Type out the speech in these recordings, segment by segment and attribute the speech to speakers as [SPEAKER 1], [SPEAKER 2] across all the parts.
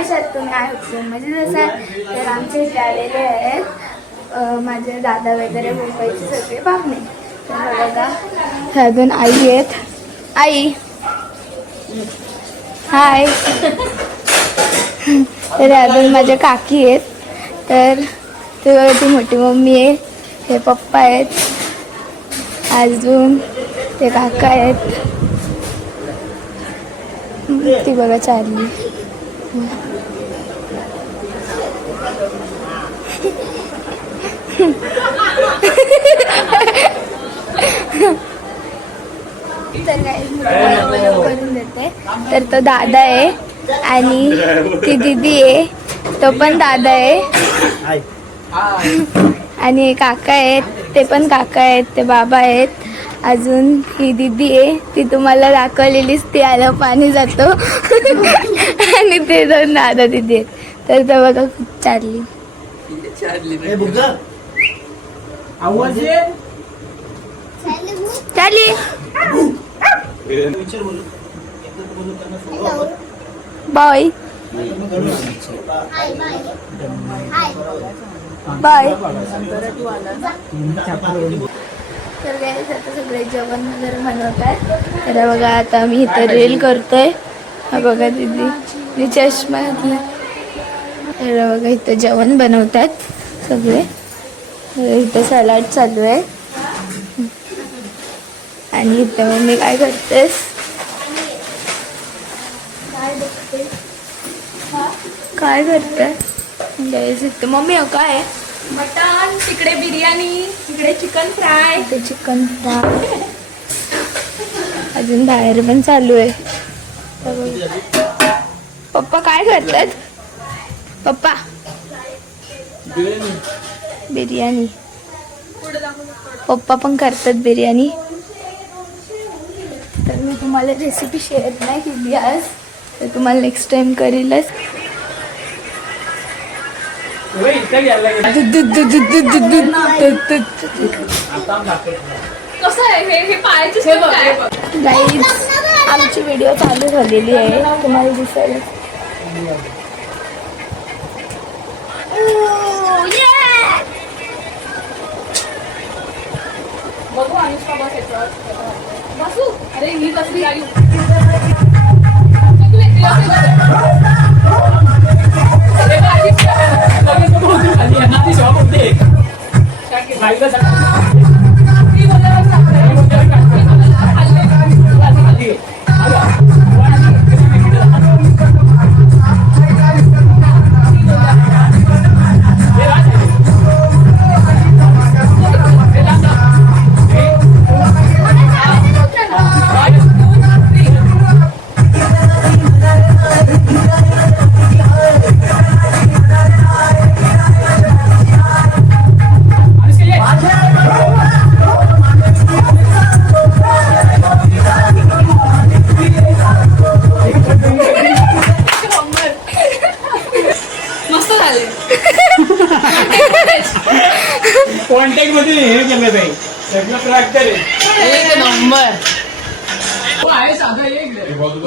[SPEAKER 1] कशात तुम्ही आय म्हणजे जसं तर आमचे इथे आलेले आहेत माझे दादा वगैरे मुंबईचे सगळे पाहुणे. तर बघा ह्या दोन आई आहेत. आई. हाय तर ह्या दोन माझ्या काकी आहेत. तर ते ती मोठी मम्मी आहे हे पप्पा आहेत. अजून ते काका आहेत. ती बघा चालली. तर करून देते. तो दादा आहे आणि ती दीदी आहे. तो पण दादा आहे. आणि काका आहेत. ते पण काका आहेत. ते बाबा आहेत. अजून ही दीदी आहे. ती तुम्हाला दाखवलेलीच. ती आलं पाणी जातो. आणि ते दोन दादा दीदी आहेत. तर तो बघा खूप चालली.
[SPEAKER 2] आवाज ये.
[SPEAKER 1] चालली बाय. बाय. तर आता सगळे जेवण वगैरे बनवतात तर बघा आता मी इथं रील करतोय. हा बघा दीदी मी चष्मा घातला तर बघा इथं जेवण बनवतात सगळे. इथं सलाड चालू आहे. आणि इथं मग मी काय करतेस? काय करते इथं. मम्मी हो काय?
[SPEAKER 3] मटन तिकडे बिर्याणी तिकडे चिकन फ्राय.
[SPEAKER 1] ते चिकन फ्राय. अजून बाहेर पण चालू आहे. पप्पा काय करतात? पप्पा. बिर्याणी. पप्पा पण करतात बिर्याणी. तर मी तुम्हाला रेसिपी शेअर नाही केली आज. तर तुम्हाला नेक्स्ट टाईम करेलच. आमची व्हिडिओ चालू झालेली आहे. तुम्हाला दिसायला.
[SPEAKER 3] बघू अनुष्का बस याच्यावर बसू अरे ही कसली गाडी तू
[SPEAKER 2] आहे साधा एक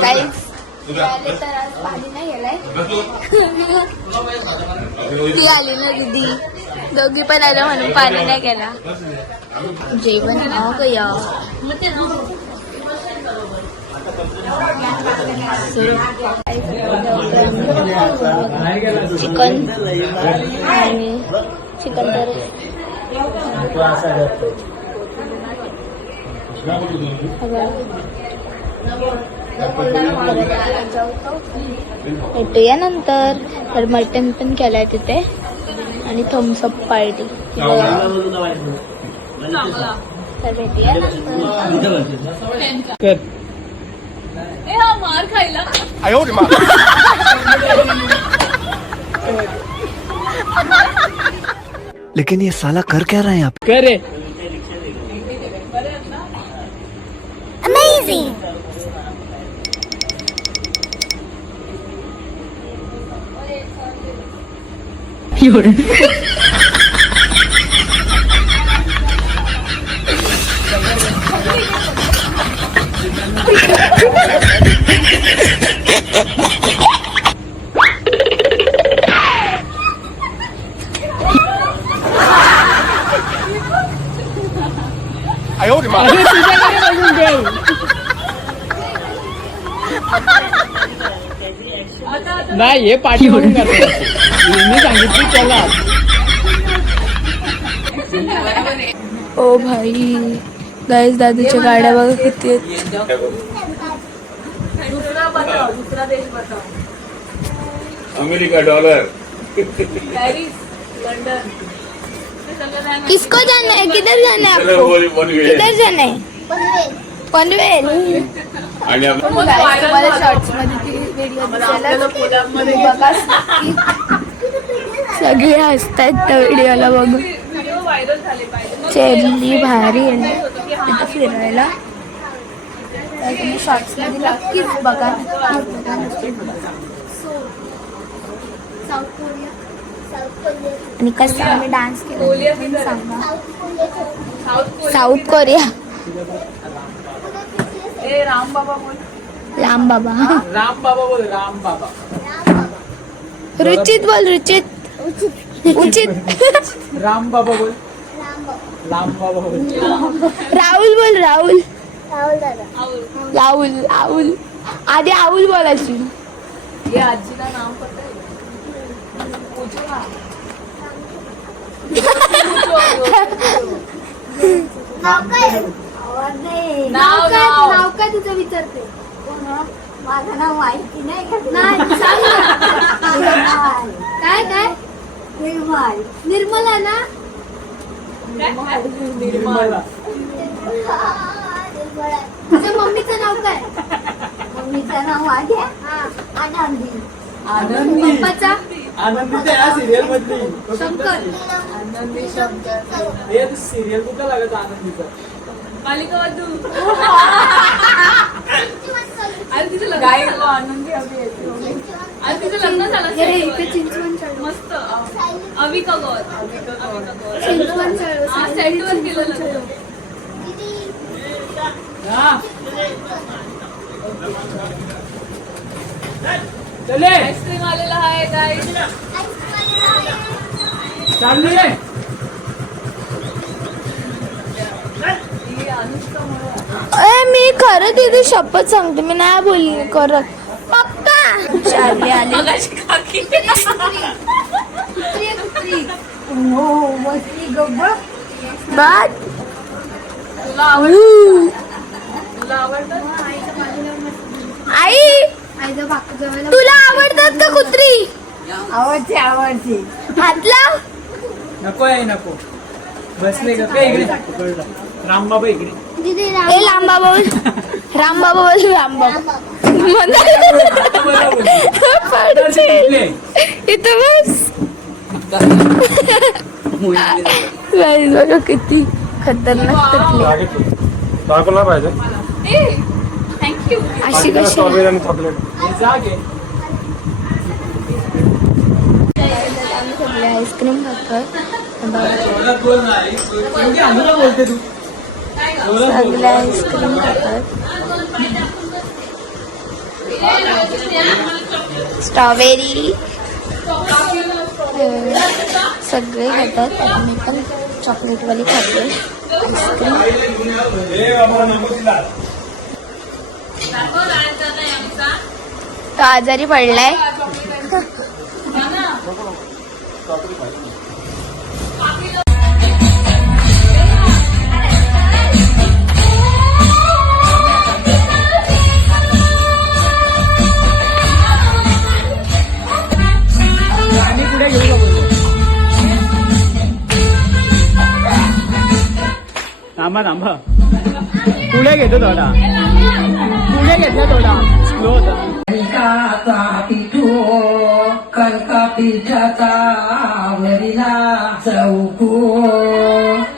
[SPEAKER 1] गाईज तर आज पाणी नाही गेलाय ती आली ना दीदी. दोघी पण आल्या म्हणून पाणी नाही गेला. जेवण हा गया चिकन आणि चिकन तर भेटूया नंतर. तर मटन पण केलाय तिथे. आणि थम्सअप पार्टी तर भेटूया नंतर.
[SPEAKER 2] कर.
[SPEAKER 3] ए मार खायला.
[SPEAKER 4] लेकिन ये साला कर क्या रहे हैं आप?
[SPEAKER 2] कर 有人。哎呦我的妈！这时间太难用了。
[SPEAKER 3] 那也把你弄了。
[SPEAKER 2] मी सांगितली चला
[SPEAKER 1] ओ भाई गाईस दादूच्या गाड्या बघा किती आहेत
[SPEAKER 3] दुसरा बताव दुसरा देश बताव
[SPEAKER 5] अमेरिका डॉलर
[SPEAKER 3] पॅरिस लंडन ते सगळं नाही माहिती.
[SPEAKER 1] किसको जाना है किधर जाना है
[SPEAKER 5] चलो
[SPEAKER 1] आपको
[SPEAKER 5] बोल बोल गए.
[SPEAKER 1] किधर जाना है पनवेल
[SPEAKER 5] आणि आम-
[SPEAKER 3] मग viral
[SPEAKER 1] तुम्हाला
[SPEAKER 3] झालं.
[SPEAKER 1] शॉर्ट्समध्ये ती व्हिडिओ
[SPEAKER 3] आपल्याला कोल्हापूरमध्ये
[SPEAKER 1] बघा सगळे हसतायत त्या व्हिडिओला बघून. चेरली भारी आहे तिथं फिरायला. तुम्ही शॉर्ट्समध्ये नक्कीच बघा. आणि कसं आम्ही डान्स केला. सांगा
[SPEAKER 3] साऊथ कोरिया राम बाबा बोल
[SPEAKER 1] लांब बाबा.
[SPEAKER 2] राम बाबा बोल राम बाबा.
[SPEAKER 1] रुचित बोल रुचित. उचित.
[SPEAKER 2] राम बाबा बोल. राम बाबा बोल.
[SPEAKER 1] राहुल बोल राहुल.
[SPEAKER 3] आऊल.
[SPEAKER 1] राहुल राहुल. आधी राहुल बोलायची.
[SPEAKER 3] ये आजीला नाव पता है
[SPEAKER 1] काय? तुझं विचारते? माझं नाव माहिती नाही. काय काय? निर्मल. निर्मला ना?
[SPEAKER 2] निर्मला.
[SPEAKER 1] तुझ्या मम्मीचं नाव काय? मम्मीचं नाव आद्या. आनंदी.
[SPEAKER 2] आनंदी.
[SPEAKER 1] पप्पाचा?
[SPEAKER 2] आनंदीच्या या सिरियल मधली.
[SPEAKER 1] शंकर.
[SPEAKER 3] आनंदी शब्द
[SPEAKER 2] हे सिरियल कुठं लागत आनंदीचं?
[SPEAKER 3] मालिका वधू आणि तिचं लग्न झालं. मस्त अविका गौर. सेट वर केलं लग्न
[SPEAKER 2] हा. चले.
[SPEAKER 3] आईस्क्रीम आलेला आहे गाईज
[SPEAKER 2] चालली.
[SPEAKER 1] मी खरं तिथे शपथ सांगते. मी नाही बोलली करत चालली आली. आई. तुला आवडतात का कुत्री?
[SPEAKER 6] आवडते आवडते.
[SPEAKER 1] हात लाव
[SPEAKER 2] नको आहे नको. बसले का काय इकडे. राम बाबा इकडे.
[SPEAKER 1] ए लांबा बोल. रामबाबा बोल रामबाबा. इथं बस. किती खतरनाक
[SPEAKER 5] दाखवला पाहिजे.
[SPEAKER 1] अशी कशी?
[SPEAKER 5] स्ट्रॉबेरी आणि चॉकलेट
[SPEAKER 2] हे
[SPEAKER 1] आईस्क्रीम खातोय.
[SPEAKER 2] जोरात बोल ना. एवढी अनुला बोलते तू. जोरात बोल.
[SPEAKER 1] सगळे आईस्क्रीम खातात स्ट्रॉबेरी. सगळे खातात. आता मी पण चॉकलेटवाली खाते. आईस्क्रीम. तो आजारी पडलाय.
[SPEAKER 2] थांबा थांबा पुढे घेतो थोडा पुढे घेतला थोडा स्लो होता
[SPEAKER 6] कणकाचा पिठो कणका पिठाचा वरिला चौको
[SPEAKER 2] ती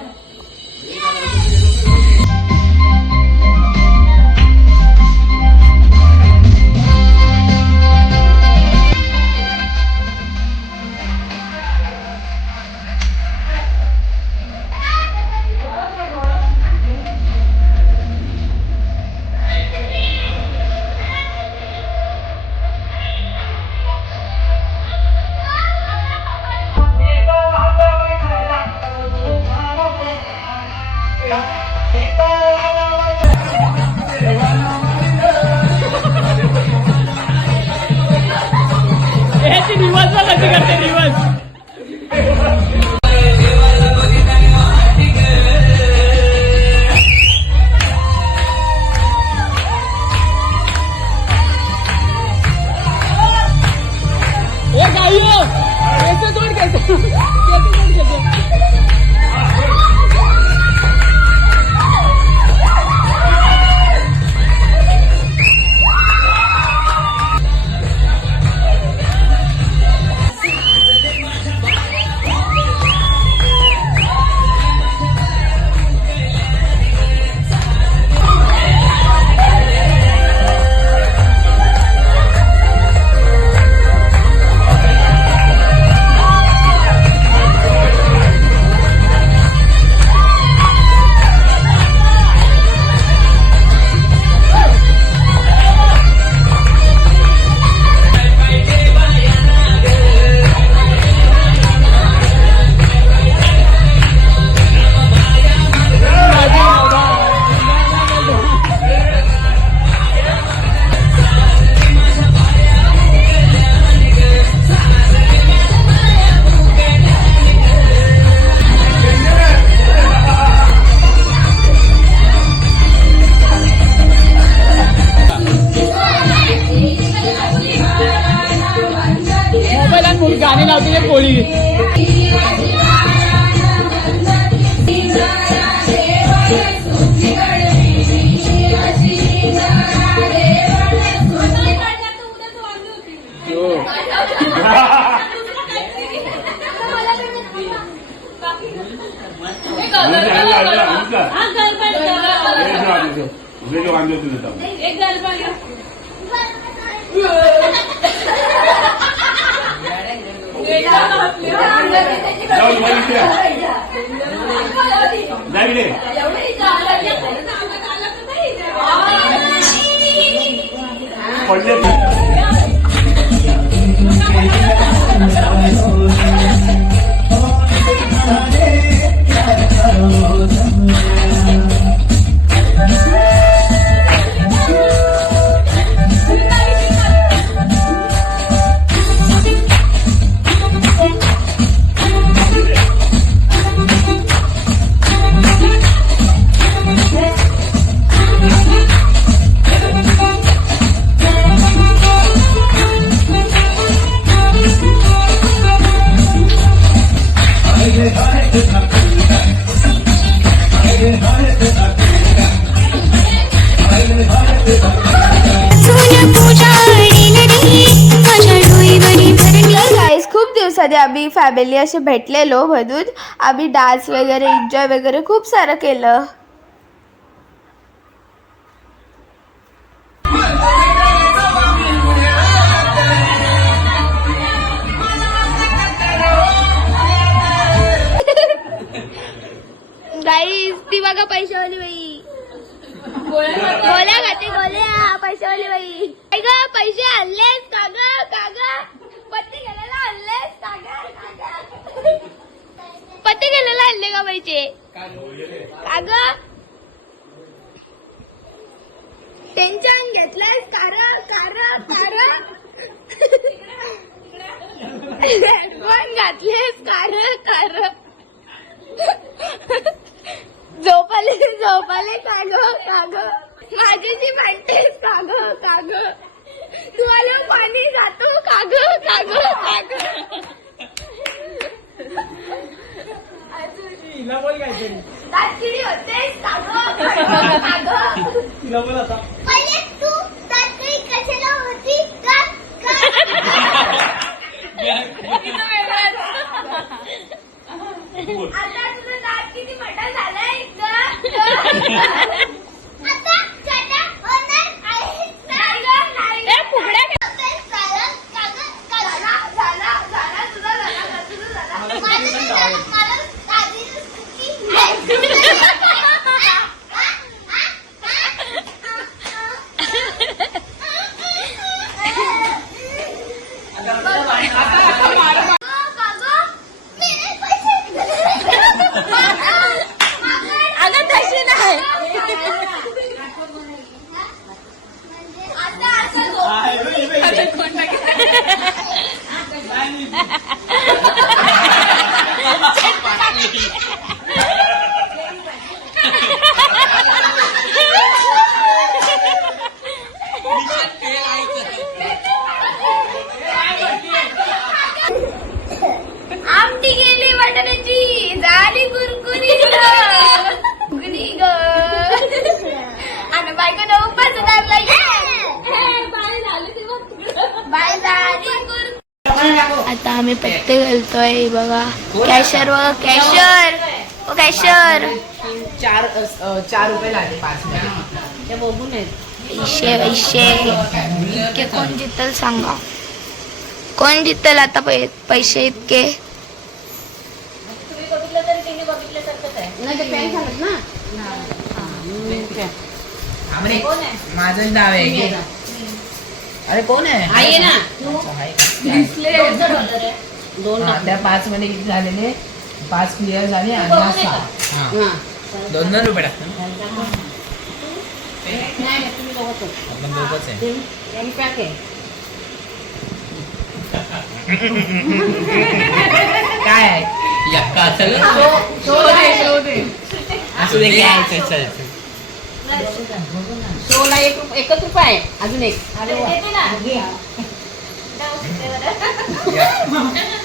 [SPEAKER 5] जा इकडे पडले
[SPEAKER 1] तर आम्ही फॅमिली असे भेटलेलो म्हणून आम्ही डान्स वगैरे एन्जॉय वगैरे खूप सारं केलं. ती बघा पैशावाली बाई. गोल्या खाते गोल्या पैशावाली बाई. काय ग पैसे आणले का ग का ग पत्ते गेलेला आणलेस का ग का ग? पत्ते गेलेला आणले का पैसे? का ग टेन्शन घेतलंयस कार कार कार घातलेस कार कार झोपाले झोपाले काग काग. माझी जी म्हणतेस काग काग. तू आलं पाणी जातो. काग काग काग.
[SPEAKER 2] तिला बोल काहीतरी.
[SPEAKER 1] दातकिडी होतेस काग काग काग.
[SPEAKER 2] तिला बोल आता.
[SPEAKER 1] पहिले तू दातकिडी कशाला होती? का आता तुझं दात किती मोठा झालाय आता छोटा होणार आहे नाही फुगड्या झाला झाला झाला तुझा झाला तुझा झाला मला नाही झाला, मला आधीच अगं तशी नाही आता असं आता आम्ही पत्ते घालतोय हे बघा. कॅशर व कॅशर ओ कॅशर
[SPEAKER 7] चार चार रुपये लागले पाच बघून
[SPEAKER 1] पैसे पैसे. इतके कोण जितल सांगा. कोण जितल आता पै- पैसे इतके?
[SPEAKER 7] नाही ते पॅन झालं ना? थांबरे माझंच नाव आहे. अरे कोण आहे? आहे ना? दोन त्या पाच मध्ये किती झालेले? पाच क्लिअर झाले आणि हा सहा हा. दोन दोन रुपये टाकतो. आपण दोघंच आहे. काय आहे? असं दे घ्यायचं चल सोला एक रुप- एकच रुपये आहे. अजून एक. हा,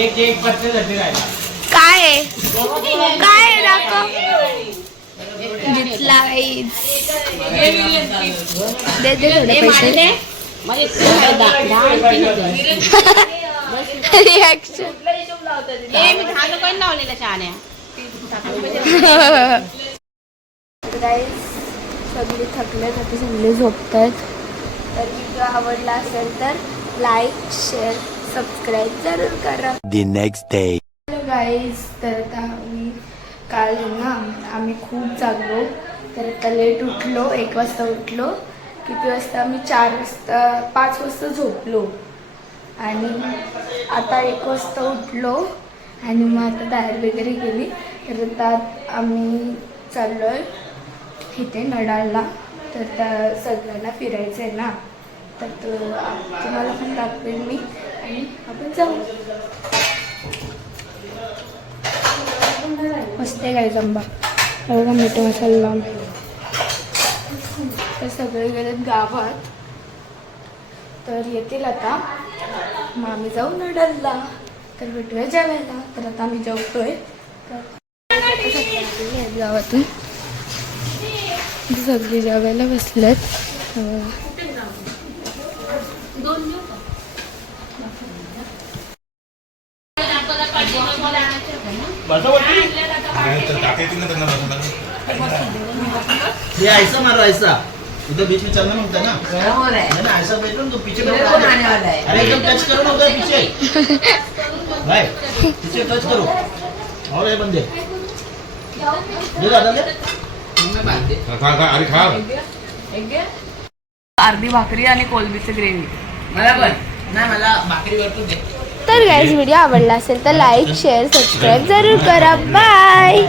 [SPEAKER 2] एक एक पत्ते जाते राहिला
[SPEAKER 1] काय आहे? काय आहे दाखव. जितला गाईज दे दे थोडे पैसे. रिॲक्शन सगळे थकलेत आता सगळे झोपतात तर व्हिडिओ आवडला असेल तर लाईक शेअर सबस्क्राईब जरूर करा.
[SPEAKER 4] The next day.
[SPEAKER 1] Hello guys तर आता आम्ही काल ना आम्ही खूप जागलो. तर आता लेट उठलो एक वाजता उठलो. किती वाजता? आम्ही चार वाजता पाच वाजता झोपलो. आणि आता एक वाजता उठलो आणि मग आता तयार वगैरे केली तर आता आम्ही चाललो आहे इथे नडाळला तर त्या सगळ्यांना फिरायचं आहे ना. तर तो तुम्हाला पण दाखवेल मी. आणि आपण जाऊ. मस्त आहे काय जंबा एवढा मीठ मसाला तर सगळे गेलेत गावात. तर येतील आता. मग आम्ही जाऊ नडलला. तर भेटूया जेवायला. तर आता आम्ही जेवतोय. तर गावातून सगळे जेवायला बसलेत. अं,
[SPEAKER 8] ये ऐसा मारो ऐसा उधर बीच में चलना होता है ना
[SPEAKER 7] बरोबर आहे
[SPEAKER 8] है ना ऐसा बैठो तो पीछे अरे एकदम टच करो ना उधर पीछे भाई पीछे टच करो. और ये बंदे. ये दादा ले
[SPEAKER 5] खा खा अरे खा.
[SPEAKER 7] अर्धी भाकरी आणि कोलबीची ग्रेव्ही. मला पण नाही मला भाकरी भरपूर दे.
[SPEAKER 1] तर गाईज व्हिडिओ आवडला असेल तर लाईक शेअर सबस्क्राईब जरूर करा. बाय